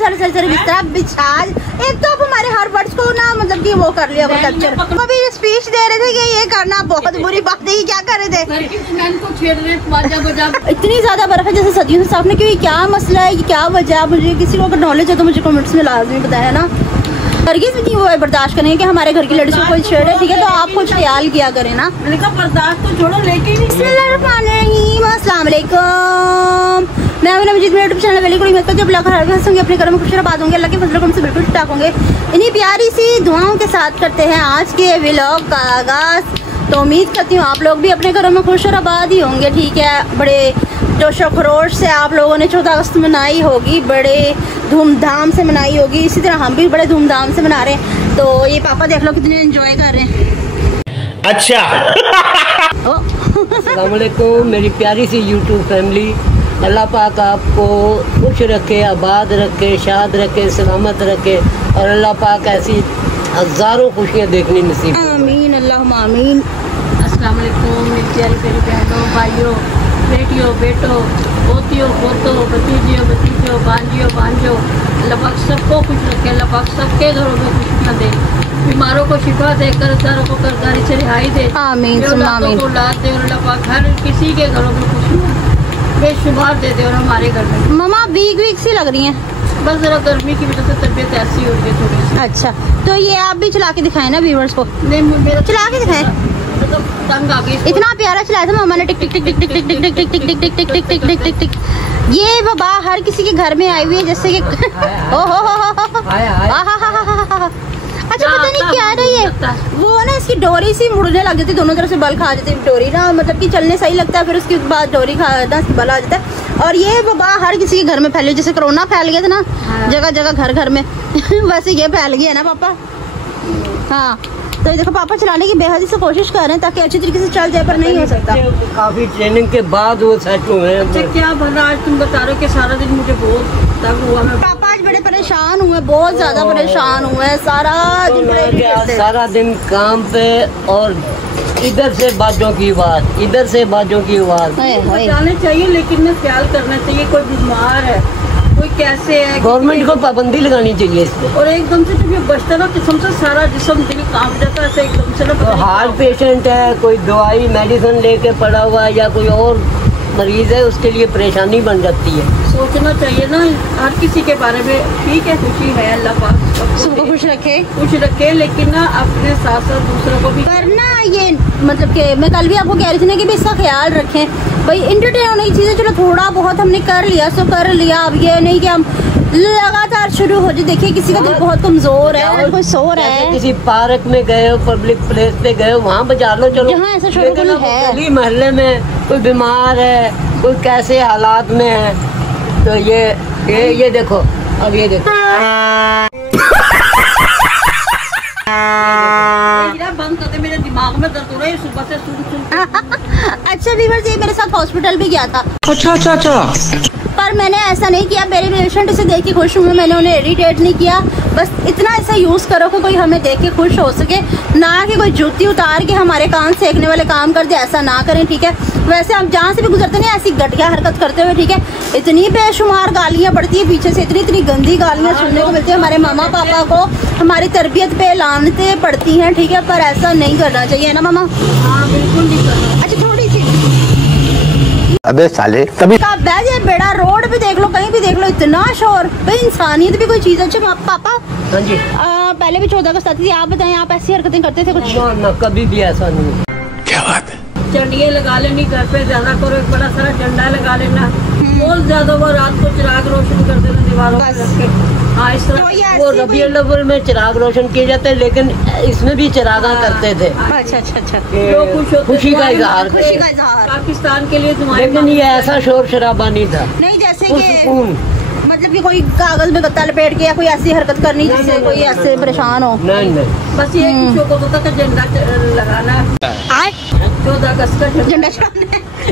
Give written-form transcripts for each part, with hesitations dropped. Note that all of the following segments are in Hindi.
सारे बिस्तरा बिछा। एक तो आप हमारे हर वर्ड्स को ना मतलब कि वो कर लिया वो कैप्चर। अभी स्पीच दे रहे थे कि ये करना बहुत बुरी बात है, क्या कर रहे थे? इतनी ज्यादा बर्फ है जैसे सदियों से साफ नहीं की। क्या मसला है, क्या वजह? मुझे किसी को अगर नॉलेज है तो मुझे कमेंट्स में लाजमी बताया ना। हरगिज़ भी नहीं वो बर्दाश्त करेंगे कि हमारे घर की लड़कियों को कोई छेड़े, ठीक है? तो आप कुछ ख्याल किया करें ना। बर्दाश्त तो छोड़ो, लेकिन अस्सलाम वालेकुम, मैं हूं नवजीत, मेरे यूट्यूब चैनल वाली कोई मत जब लग होंगे अपने घर में खुश आबाद होंगे, अल्लाह के फजल से बिल्कुल ठीक होंगे। इन्हीं प्यारी सी दुआओं के साथ करते हैं आज के व्लॉग का आगाज़। तो उम्मीद करती हूँ आप लोग भी अपने घरों में खुश और आबाद ही होंगे, ठीक है? बड़े जोशो खरोश से आप लोगों ने 14 अगस्त मनाई होगी, बड़े धूमधाम से मनाई होगी। इसी तरह हम भी बड़े धूमधाम से मना रहे हैं। तो ये पापा देख लो कितने एंजॉय कर रहे हैं। अच्छा अस्सलाम वालेकुम मेरी प्यारी सी यूट्यूब फैमिली। अल्लाह पाक आपको खुश रखे, आबाद रखे, शाद रखे, सलामत रखे और अल्लाह पाक ऐसी हज़ारों खुशियाँ देखनी नसीब। आमीन अल्लाहुम्मा आमीन। अस्सलाम वालेकुम मेरी प्यारी प्यारी बहनों, भाइयों, बेटियों, बेटों, पोतियों, पोतों, भतीजियों, भतीजों, भांजियों, भांजों, अल्लाह पाक सबको खुश रखे, अल्लाह पाक सबके घरों में खुशियाँ दे, बीमारों को शिफा दे, कर्जदारों को कर्जदारी से रिहाई दे, आमीन औलादों को औलाद दे और अल्लाह पाक हर किसी के घरों में खुशियाँ बेशुमार दे दे। और हमारे घर में मम्मा वीक सी लग रही हैं, बस जरा गर्मी की वजह से तबीयत ऐसी हो गई थोड़ी सी। अच्छा तो ये आप भी चला के दिखाएं ना व्यूअर्स को। नहीं मेरा चला के दिखाएं, मतलब तंग आ गई। इतना प्यारा चलाया था मम्मा ने, टिक टिक टिक टिक टिक टिक टिक टिक टिक टिक टिक टिक टिक टिक टिक टिक टिक। ये वबा हर किसी के घर में आई हुई है जैसे कि ओ हो। अच्छा पता नहीं क्या रही है वो ना, इसकी डोरी सी मुड़ने लग जाती, दोनों तरफ से बल खा जाती है डोरी ना, मतलब कि चलने सही लगता है, फिर उसके बाद डोरी खा जाता है, बल आ जाता है। और ये वबा हर किसी के घर में फैली, जैसे कोरोना फैल गया था ना जगह जगह घर घर में वैसे ये फैल गया ना पापा। हाँ तो देखो पापा चलाने की बेहद से कोशिश कर रहे हैं ताकि अच्छी तरीके से चल जाए, पर नहीं हो सकता। काफी ट्रेनिंग के बाद वो सेट हुए हैं। अच्छा क्या भला आज तुम बता रहे हो कि सारा दिन मुझे बहुत तंग हुआ। मैं पापा आज बड़े परेशान हुए, बहुत ज्यादा परेशान हुए, सारा दिन सारा दिन काम पे और इधर से बाजों की आवाज, इधर से बाजों की आवाज। बचाने चाहिए लेकिन ना ख्याल करना चाहिए, कोई बीमार है, कोई कैसे है, गवर्नमेंट को पाबंदी लगानी चाहिए इस पे। और एकदम से जब ये बचता ना किस्म से सारा जिस्म दिल कांप जाता है ऐसे एकदम से ना। तो हार्ट पेशेंट है, कोई दवाई मेडिसिन लेके पड़ा हुआ है या कोई और मरीज है, उसके लिए परेशानी बन जाती है। सोचना चाहिए ना हर किसी के बारे में। ठीक है खुशी है, अल्लाह पाक सबको खुश रखे लेकिन ना अपने साथ साथ दूसरों को भी करना। ये मतलब कि मैं कल भी आपको कह रही थी ना कि भी इसका ख्याल रखें भाई। एंटरटेन होने की चीजें चलो थोड़ा बहुत हमने कर लिया सो कर लिया, अब ये नहीं कि हम लगातार शुरू हो जाए। देखिए किसी का दिल बहुत कमजोर है, कोई सो रहा है, किसी पार्क में गए हो, पब्लिक प्लेस पे गए हो, वहाँ बजा लो चलो। जहाँ ऐसा शुरू है गली मोहल्ले में कोई बीमार है, कोई कैसे हालात में है, तो ये देखो, अब ये देखो बंद कर दे, मेरे दिमाग में दर्द हो रहा है सुबह से सुन। अच्छा व्यूअर्स ये मेरे साथ हॉस्पिटल भी गया था। अच्छा पर मैंने ऐसा नहीं किया, मेरे पेशेंट से देख के खुश हुए, मैंने उन्हें इरिटेट नहीं किया। बस इतना ऐसा यूज करो कि कोई हमें देख के खुश हो सके, ना कि कोई जूती उतार के हमारे कान सेकने वाले काम कर दे, ऐसा ना करें, ठीक है? वैसे हम जहाँ से भी गुजरते नहीं ऐसी घटिया हरकत करते हुए, ठीक है? इतनी बेशुमार गालियाँ पड़ती है पीछे से, इतनी गंदी गालियाँ सुनने को मिलती है, हमारे मामा पापा को हमारी तरबियत पे लानते पड़ती हैं, ठीक है? पर ऐसा नहीं करना चाहिए ना मामा। हाँ बिल्कुल नहीं करना। अच्छा थोड़ी सी अबे साले तभी बेड़ा रोड पे देख लो, कहीं भी देख लो, इतना शोर भाई। इंसानियत भी कोई चीज। अच्छा पापा हाँ जी पहले भी 14 अगस्त आती थी, आप बताएं आप ऐसी हरकतें करते थे कुछ? ना कभी भी ऐसा नहीं। क्या बात है? झंडियाँ लगा लेनी घर पे, ज्यादा करो, एक बड़ा सारा झंडा लगा लेना, बहुत ज्यादा वो रात को चिराग रोशन कर देना दीवारों पे रख के। हाँ इस तरह वो रबीउल अव्वल में चिराग रोशन किए जाते हैं, लेकिन इसमें भी चिरागा करते थे। अच्छा जो खुश होते खुशी का इजहार, पाकिस्तान के लिए तुम्हारे। लेकिन ये ऐसा शोर शराबा नहीं था, नहीं जैसे सुकून। मतलब कि कोई कागज में गत्ता लपेट के या कोई ऐसी हरकत करनी जिससे कोई ऐसे परेशान हो। नहीं बस ये खुशियों को तो झंडा लगाना, 14 अगस्त का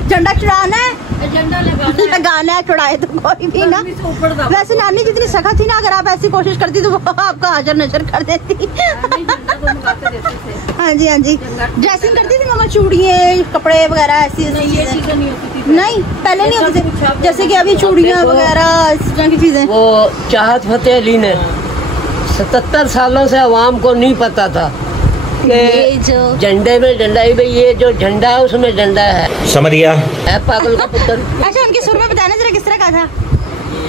झंडा चढ़ाना है, झंडा लगाना है, चढ़ाए तो कोई भी ना। वैसे नानी जितनी सखा थी ना, अगर आप ऐसी कोशिश करती तो वो आपका हाजर नजर कर देती। हाँ जी ड्रेसिंग करती थी मामा, चूड़ियाँ कपड़े वगैरह ऐसी ये चीजें नहीं होती थी। नहीं पहले नहीं होते थे, जैसे कि अभी चूड़ियाँ वगैरह इस तरह की चीजें। वो चाहत फतेह अली ने 77 सालों से अवाम को नहीं पता था ये कि जो झंडे में डंडा ही, भाई ये जो झंडा है उसमें डंडा है। समझ गया। है पागल का पुत्र। अच्छा उनके सुर में बताना जरा किस तरह का था।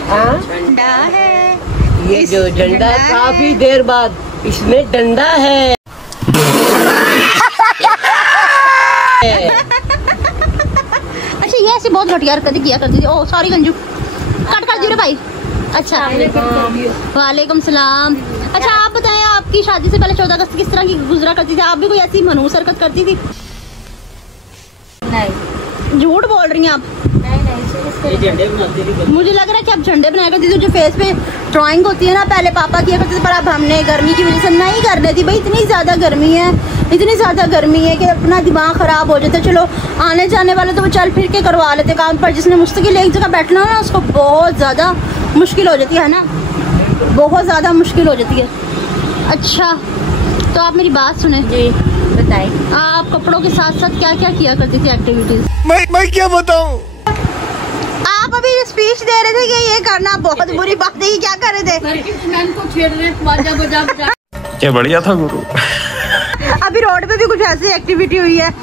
हाँ? डंडा है ये जो झंडा है काफी देर बाद इसमें डंडा है। अच्छा ये ऐसी बहुत घटिया हरकतें किया करती थी। ओ सॉरी गंजू, कट कर दियो रे भाई। अच्छा वालेकुम सलाम। अच्छा आप बताएं, आपकी शादी से पहले 14 अगस्त किस तरह की गुजरा करती थी? आप भी कोई ऐसी मनहूस हरकत करती थी? नहीं झूठ बोल रही हैं आप। मुझे लग रहा है कि आप झंडे बनाया करती थी, जो फेस पे ड्राइंग होती है ना, पहले पापा किया करते थे, पर अब हमने गर्मी की वजह से नहीं करने दी। भाई इतनी ज्यादा गर्मी है, इतनी ज्यादा गर्मी है कि अपना दिमाग खराब हो जाता है। चलो आने जाने वाले तो वो चल फिर के करवा लेते काम, पर जिसने मुस्तकिल एक जगह बैठना हो ना उसको बहुत ज्यादा मुश्किल हो जाती है ना, बहुत ज्यादा मुश्किल हो जाती है। अच्छा तो आप मेरी बात सुने जी, बताइए आप कपड़ों के साथ साथ क्या क्या किया करती थी एक्टिविटीज? मैं क्या बताऊं? आप अभी स्पीच दे रहे थे कि ये करना बहुत बुरी बात है, ये क्या कर रहे थे? घर की दुल्हन को छेड़ रहे बाजा बजा बजा। क्या बढ़िया था गुरु। अभी रोड पे भी कुछ ऐसी एक्टिविटी हुई है।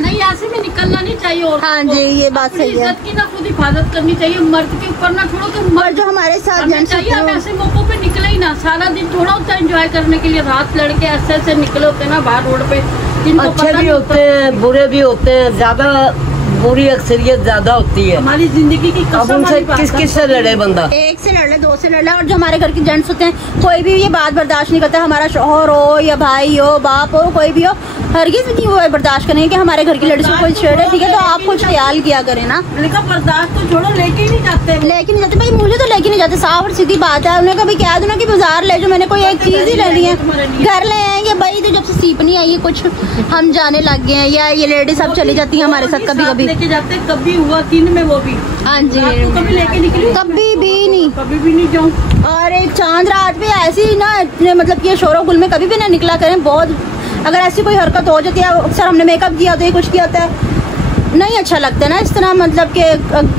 नहीं ऐसे भी निकलना नहीं चाहिए। और हाँ जी ये बात अपनी सही है। इज्जत की ना खुद हिफाजत करनी चाहिए, मर्द के ऊपर ना छोड़ो तो और मर्द जो हमारे साथ हमें जेंट्स चाहिए। हम होते हैं ऐसे मौकों पे निकले ही ना, सारा दिन थोड़ा होता है एंजॉय करने के लिए। रात लड़के ऐसे ऐसे निकले होते हैं ना बाहर रोड पे, जिनको अच्छे पता भी नहीं होते हैं बुरे भी होते हैं, ज्यादा बुरी अक्सरियत ज्यादा होती है। हमारी जिंदगी की अब कसम उनसे वाली बात किस है। किस से लड़े बंदा? एक से लड़ ले, दो से लड़ ले। और जो हमारे घर के जेंट्स होते हैं कोई भी ये बात बर्दाश्त नहीं करता, हमारा शोहर हो या भाई हो बाप हो कोई भी हो, हरगिज नहीं वो बर्दाश्त करेंगे कि हमारे घर की लड़कियों को कोई छेड़े। ठीक है तो आप कुछ ख्याल किया करें ना। लड़का बर्दाश्त तो छोड़ो, लेके ही नहीं जाते। लेके नहीं जाते भाई, मुझे तो लेके नहीं जाते, साफ और सीधी बात है। उन्हें कभी कह दो ना कि बाजार ले जो, मैंने कोई एक चीज ही लेनी है घर ले आएंगे भाई। तो जब से सीपनी आई है कुछ हम जाने लग गए हैं, या ये लेडीज सब चली जाती है हमारे साथ कभी कभी लेके जाते, कभी हुआ दिन में वो भी। हाँ जी रात को कभी लेके निकली? कभी भी नहीं, कभी भी नहीं जाऊँ। और एक चांद रात भी ऐसी ना मतलब कि शोरों गुल में कभी भी ना निकला करें। बहुत अगर ऐसी कोई हरकत हो जाती है, अक्सर हमने मेकअप किया तो ये कुछ किया होता है, नहीं अच्छा लगता है ना इस तरह। मतलब कि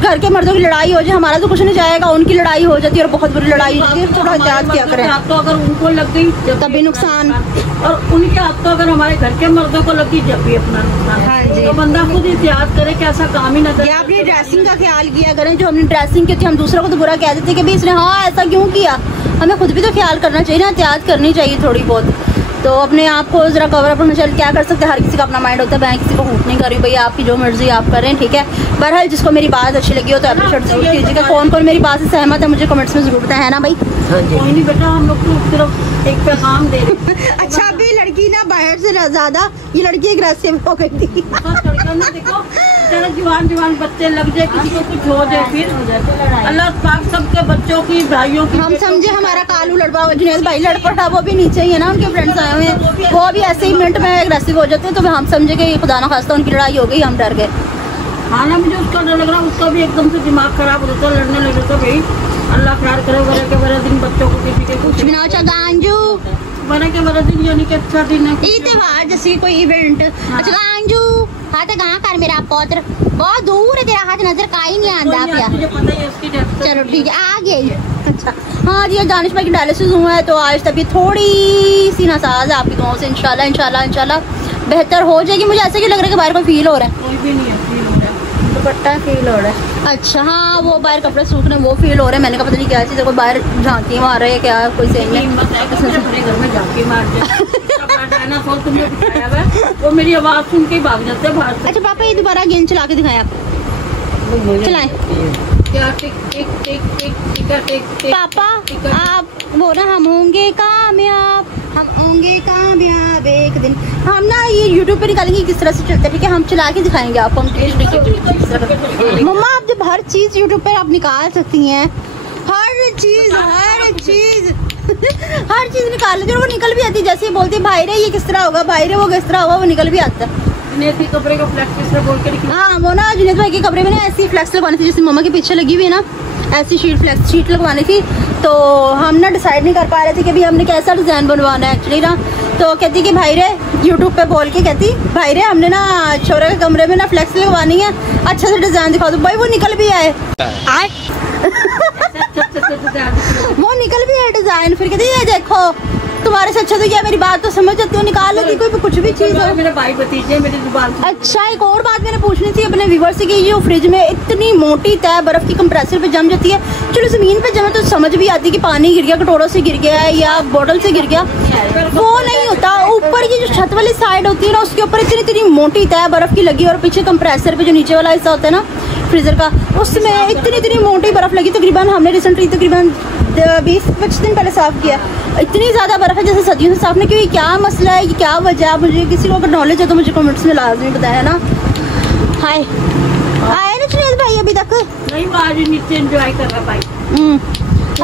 घर के मर्दों की लड़ाई हो जाए, हमारा तो कुछ नहीं जाएगा, उनकी लड़ाई हो जाती है और बहुत बुरी लड़ाई होती है। थोड़ा एहतियात किया करें। तो अगर उनको लग गई तभी नुकसान। और उनके हाथ तो अगर हमारे घर के मर्दों को लगी जब भी अपना नुकसान। हाँ जी। तो बंदा खुद एहतियात करे कि ऐसा काम ही ना करे। या अपनी ड्रेसिंग का ख्याल किया करें। जो हमने ड्रेसिंग की थी, हम दूसरों को तो बुरा कह देते कि भाई इसने हाँ ऐसा क्यों किया। हमें खुद भी तो ख्याल करना चाहिए ना, एहतियात करनी चाहिए थोड़ी बहुत। तो अपने आप को जरा कवर अप होना चाहिए। क्या कर सकते हैं, हर किसी का अपना माइंड होता है। मैं किसी को हूट नहीं कर रही, भैया आपकी जो मर्जी आप करें, ठीक है। बहरहाल जिसको मेरी बात अच्छी लगी हो तो अप्रिशिएट जरूर कीजिएगा। कौन कौन मेरी बात से सहमत है मुझे कमेंट्स में जरूर बताएं, है ना भाई? हाँ जी। कोई नहीं बेटा, हम लोग तो सिर्फ एक पैगाम दे रहे। अच्छा अभी लड़की ना बाहर से ज्यादा ये लड़की एग्रेसिव हो गई थी। बस लड़कियों में देखो जरा जवान जवान बच्चे लग जाए, किसी को कुछ हो जाए, फिर अल्लाह पाक सबके बच्चों की भाइयों की। हम समझे हमारा कालू लड़का जुनेद भाई लड़ पड़ा, वो भी नीचे ही है ना, उनके फ्रेंड्स आए हुए हैं, वो भी ऐसे ही मिनट में एग्रेसिव हो जाते हैं। तो हम समझे कि खुदा ना खास्ता उनकी लड़ाई हो गई, हम डर गए। हाँ ना, मुझे उसका डर लग रहा है, उसका भी एकदम से दिमाग खराब हो जाता, लड़ने लग जाता। भाई अल्लाह खैर करे, बड़े के बड़े दिन बच्चों को किसी के कुछ बिना गांजू बड़े के बड़े दिन यानी कि अच्छा दिन है। त्योहार जैसे कोई इवेंट। अच्छा गांजू हाथ कहाँ कर मेरा पौत्र, बहुत दूर है तेरा हाथ, नजर का ही नहीं आंदा पिया। मुझे पता ही है उसकी डेथ। चलो ठीक है आ गई। अच्छा हाँ जी, दानिश भाई की डायलिसिस हुआ है तो आज तबीयत थोड़ी सी नासाज है। आपकी दुआओं से इंशाल्लाह इंशाल्लाह इंशाल्लाह बेहतर हो जाएगी। मुझे ऐसे क्यों लग रहा है कि बाहर कोई फील हो रहा है? कोई भी नहीं है, फील हो रहा है, दुपट्टा फील हो रहा है। अच्छा हाँ वो बाहर कपड़े सूखने वो फील हो रहे हैं। मैंने कहा पता नहीं क्या चीज़ है, कोई बाहर झांकी मार रहे हैं क्या कोई सेम में। हिम्मत है कि मुझे अपने घर में झांकी मार दे। डायनासोर तुमने बिठाया हुआ है, वो मेरी आवाज सुन के भाग जाते हैं बाहर से। अच्छा पापा ये दोबारा गेंद चला के दिखाएं आप, चलाएं। क्या टिक टिक टिक टिक टिक टिक टिक। पापा आप वो ना हम होंगे कामयाब, हम होंगे कामयाब एक दिन। हम ना ये YouTube पे निकालेंगे किस तरह से चलता है, ठीक है? हम चला के दिखाएंगे आपको। हम मम्मा आप जब हर चीज YouTube पे आप निकाल सकती हैं, हर चीज हर चीज निकाल लेती है और वो निकल भी आती है। जैसे बोलती है भाई रे ये किस तरह होगा, भाई रे वो किस तरह होगा, वो निकल भी आता है। जुनेद के कपड़े का फ्लेक्स बोल के लिखी। हाँ वो ना जुनेद भाई के कपड़े में ना ऐसी फ्लेक्स लगवानी थी जैसे मम्मा के पीछे लगी हुई है ना, ऐसी फ्लेक्स शीट लगवानी थी। तो हम ना डिसाइड नहीं कर पा रहे थे कि भाई हमने कैसा डिज़ाइन बनवाना है एक्चुअली ना। तो कहती कि भाई रे यूट्यूब पे बोल के कहती भाई रे हमने ना छोरे के कमरे में ना फ्लेक्स लगवानी है, अच्छा सा डिज़ाइन दिखा दो। भाई वो निकल भी आए वो निकल भी आए डिज़ाइन। फिर कहती ये देखो तुम्हारे से अच्छा तो क्या, मेरी बात तो समझ जाती हो, निकाल लेती कोई कुछ भी चीज़ हो। मेरे भाई भतीजे मेरी जुबान। अच्छा एक और बात मैंने पूछनी थी अपने व्यूवर से कि ये जो फ्रिज में इतनी मोटी तय बर्फ की कंप्रेसर पे जम जाती है, चलो जमीन पे जमे तो समझ भी आती है कि पानी गिर गया, कटोरों से गिर गया है या बोतल से गिर गया, वो नहीं होता। ऊपर ये जो छत वाली साइड होती है ना उसके ऊपर इतनी इतनी मोटी तय बर्फ की लगी और पीछे कंप्रेसर पे जो नीचे वाला हिस्सा होता है ना फ्रीजर का, उसमें इतनी इतनी मोटी बर्फ लगी। तकरीबन हमने रिसेंटली तकरीबन 20-25 दिन पहले साफ किया, इतनी ज़्यादा बर्फ है जैसे सदियों से साफ नहीं की। क्या मसला है, क्या वजह, मुझे किसी को अगर नॉलेज है तो मुझे कमेंट्स में लाजमी बताया ना। हाय आए ना जुनेद भाई अभी तक नहीं, वो आज नीचे एंजॉय कर रहा भाई।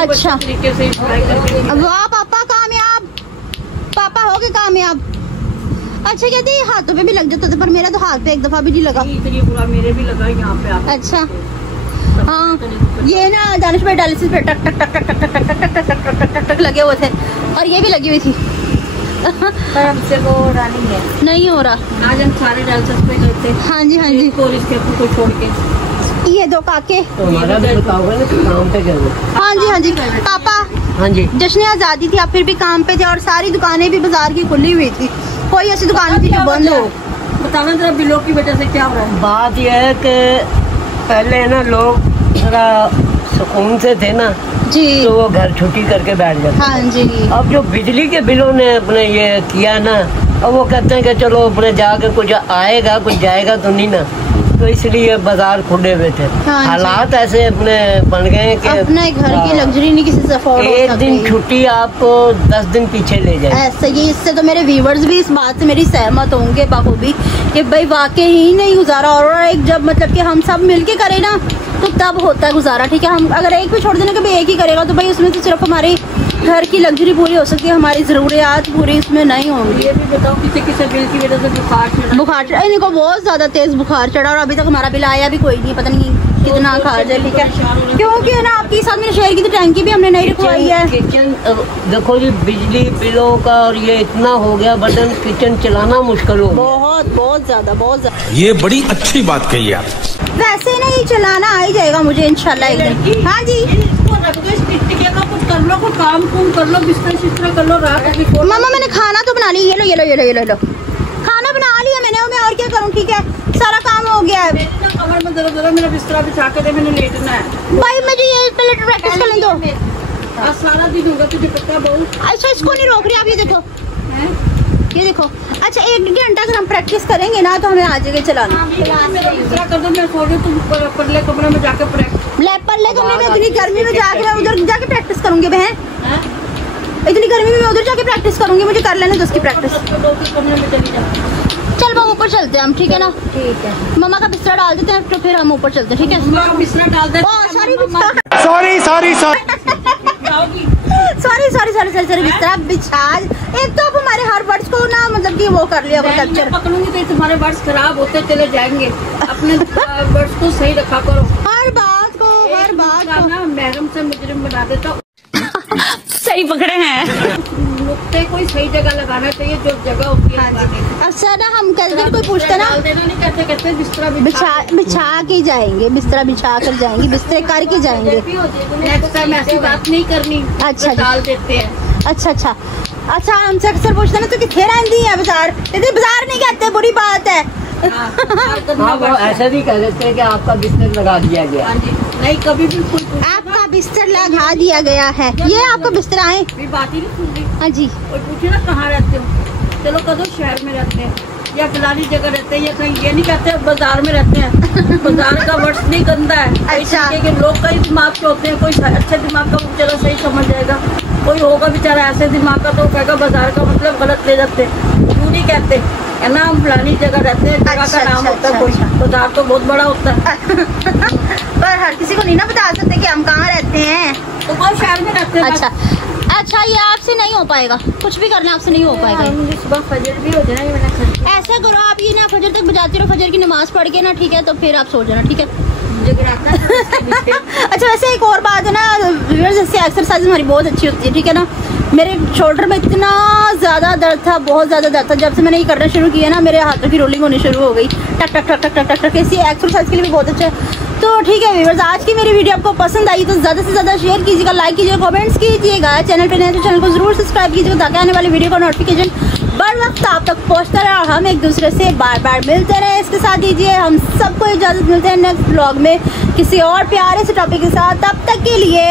अच्छा तरीके से एंजॉय करके। वाह पापा कामयाब, पापा हो गए कामयाब। अच्छा कहती है हाथों पे भी लग जाता था पर मेरा तो हाथ पे एक दफा भी नहीं लगा। इतनी बुरा मेरे भी लगा यहाँ पे आप। अच्छा हाँ ये ना दानिश भाई डायलिसिस पे टक टक टक टक टक टक टक टक टक टक टक टक टक लगे हुए थे और ये भी लगी हुई थी। पर हमसे वो रानी है नहीं हो रहा। आज हम सारे डांसर्स पे गए थे। हाँ जी हाँ जी। कॉलेज के को छोड़ के ये दो काके। तो हमारा भी बताओगे ना कि काम पे जाओ। हाँ जी हाँ जी पापा। हाँ जी जश्न आज़ादी थी, आप फिर भी काम पे थे और सारी दुकानें भी बाजार की खुली हुई थी, कोई ऐसी दुकान थी जो बंद हो। बताना जरा बिलों की वजह से क्या हो रहा है। बात यह है कि पहले ना लोग थोड़ा सुकून से थे ना जी, तो वो घर छुट्टी करके बैठ जाते। हाँ जी। अब जो बिजली के बिलों ने अपने ये किया ना, अब वो कहते हैं कि चलो अपने जाकर कुछ आएगा कुछ जाएगा तो नहीं ना, तो इसलिए बाजार खुले हुए थे। हाँ जी। हालात ऐसे अपने बन गए कि अपना एक घर की लग्जरी नहीं किसी से अफोर्ड हो एक सकती। दिन छुट्टी आपको 10 दिन पीछे ले जाए। ऐसे ही इससे तो मेरे व्यूवर्स भी इस बात से मेरी सहमत होंगे बाखूबी कि भाई वाकई ही नहीं गुजारा। और एक जब मतलब कि हम सब मिलके करें ना तो तब होता है गुजारा। ठीक है, हम अगर एक भी छोड़ देना कि भाई एक ही करेगा तो भाई उसमें तो सिर्फ हमारी घर की लग्जरी पूरी हो सकती है, हमारी ज़रूरियात पूरी उसमें नहीं होंगी। ये भी बताओ किसी किसी बिल की वजह से बुखार चढ़ा, इनको बहुत ज़्यादा तेज़ बुखार चढ़ा और अभी तक हमारा बिल आया भी कोई नहीं, पता नहीं कितना खा जाए। ठीक है, क्योंकि ना आपके साथ में शहर की तो टैंकी भी हमने नहीं रखवाई है। किचन देखो जी, बिजली बिलों का और ये इतना हो गया बटन, किचन चलाना मुश्किल हो गया। बहुत ज़्यादा। ये बड़ी अच्छी बात कही आप। वैसे नहीं चलाना आ ही जाएगा मुझे इंशाल्लाह एक दिन। हाँ जी कुछ कर लो, कुछ काम कर लो, बिस्तर शिस्तर कर लो। रात मामा मैंने खाना तो बना लिया, ये लो खाना बना लिया मैंने, और मैं और क्या करूँ। ठीक है, सारा काम हो गया है। कमर में जरा मेरा बिस्तर बिछा के दे, मैंने लेटना है। भाई मुझे ये पहले प्रैक्टिस करने दो। आज सारा दिन होगा तुझे पता बहू। अच्छा इसको नहीं रोक रही आप, ये देखो। अच्छा 1 घंटा अगर हम प्रैक्टिस करेंगे ना तो हमें आ जाएगा चलाना। मेरा बिस्तर कर दो, मैं सो जाऊँ, तुम परले कमरे में जाके प्रैक्टिस। पल्ले कमरे में इतनी गर्मी में जाके मैं उधर जाके प्रैक्टिस करूंगी बहन, इतनी गर्मी में मैं उधर जाके प्रैक्टिस करूंगी, मुझे कर लेने दो उसकी प्रैक्टिस। कमरे में चली जा। चल बाबू ऊपर चलते हैं हम, ठीक है ना। ठीक है, मम्मा का बिस्तर डाल देते हैं तो फिर हम ऊपर चलते हैं। ठीक है, बिस्तर डाल दे। सॉरी बिस्तर बिछा। एक तो आप हमारे हर वर्ड्स को ना मतलब कि वो कर लिया कैप्चर। पकड़ूंगी तो तुम्हारे वर्ड्स खराब होते चले जाएंगे। अपने वर्ड्स को सही रखा करो, हर बात को ना महरम से मुजरिम बना देता। सही पकड़े हैं। नुक्ते कोई सही जगह लगाना चाहिए, जो जगह होती है। अच्छा ना हम कहते कोई पूछता ना नहीं कहते बिस्तरा बिछा के जाएंगे, बिस्तरा बिछा कर जाएंगे, बिस्तरे करके जाएंगे। नेक्स्ट टाइम ऐसी बात नहीं करनी। अच्छा डाल देते हैं। अच्छा हमसे अक्सर पूछते ना तो कितने रहती है बाजार, बाजार नहीं कहते, बुरी बात है। हाँ वो ऐसा भी कह देते हैं कि आपका बिस्तर लगा दिया गया। हाँ जी, नहीं कभी भी कोई आपका बिस्तर लगा दिया गया है, ये आपका बिस्तर आए। बात ही नहीं सुन रही। हाँ जी, और पूछे ना कहाँ रहते हो, चलो कदों शहर में रहते हैं या फलानी जगह रहते हैं या कहीं, ये नहीं कहते बाजार में रहते हैं। बाजार का वर्ड्स नहीं गंदा है। अच्छा के लोग कई दिमाग के होते हैं, कोई अच्छे दिमाग का चलो सही समझ जाएगा, कोई होगा बेचारा ऐसे दिमाग का तो कहेगा बाजार का मतलब गलत ले जाते। क्यों नहीं कहते है ना, हम फलानी जगह रहते हैं, जगह का नाम होता है, कोई बाजार तो बहुत बड़ा होता है। पर हर किसी को नहीं ना बता सकते कि हम कहाँ रहते हैं। तो कौन शहर में रहते हैं। अच्छा अच्छा ये आपसे नहीं हो पाएगा, कुछ भी करना आपसे नहीं हो पाएगा। मुझे सुबह फजर भी हो जाए मैंने ऐसा करो आप ये ना फजर तक बजाती रहो, फजर की नमाज पढ़ के ना, ठीक है, तो फिर आप सो जाना, ठीक है। अच्छा वैसे एक और बात है ना व्यूअर्स, जैसे एक्सरसाइज हमारी बहुत अच्छी होती है, ठीक है ना। मेरे शोल्डर में इतना ज़्यादा दर्द था, बहुत ज़्यादा दर्द था। जब से मैंने ये करना शुरू किया ना, मेरे हाथों की रोलिंग होनी शुरू हो गई, टक टक टक टक टक टक टक। इसी एक्सरसाइज के लिए भी बहुत अच्छा है। तो ठीक है व्यूअर्स, आज की मेरी वीडियो आपको पसंद आई तो ज़्यादा से ज़्यादा शेयर कीजिएगा, लाइक कीजिएगा, कमेंट्स कीजिएगा। चैनल पर नए तो चैनल को जरूर सब्सक्राइब कीजिएगा ताकि आने वाली वीडियो का नोटिफिकेशन बर वक्त आप तक पहुँचता रहे और हम एक दूसरे से बार बार मिलते रहे। इसके साथ दीजिए हम सबको इजाज़त, मिलते हैं नेक्स्ट ब्लॉग में किसी और प्यारे से टॉपिक के साथ। तब तक के लिए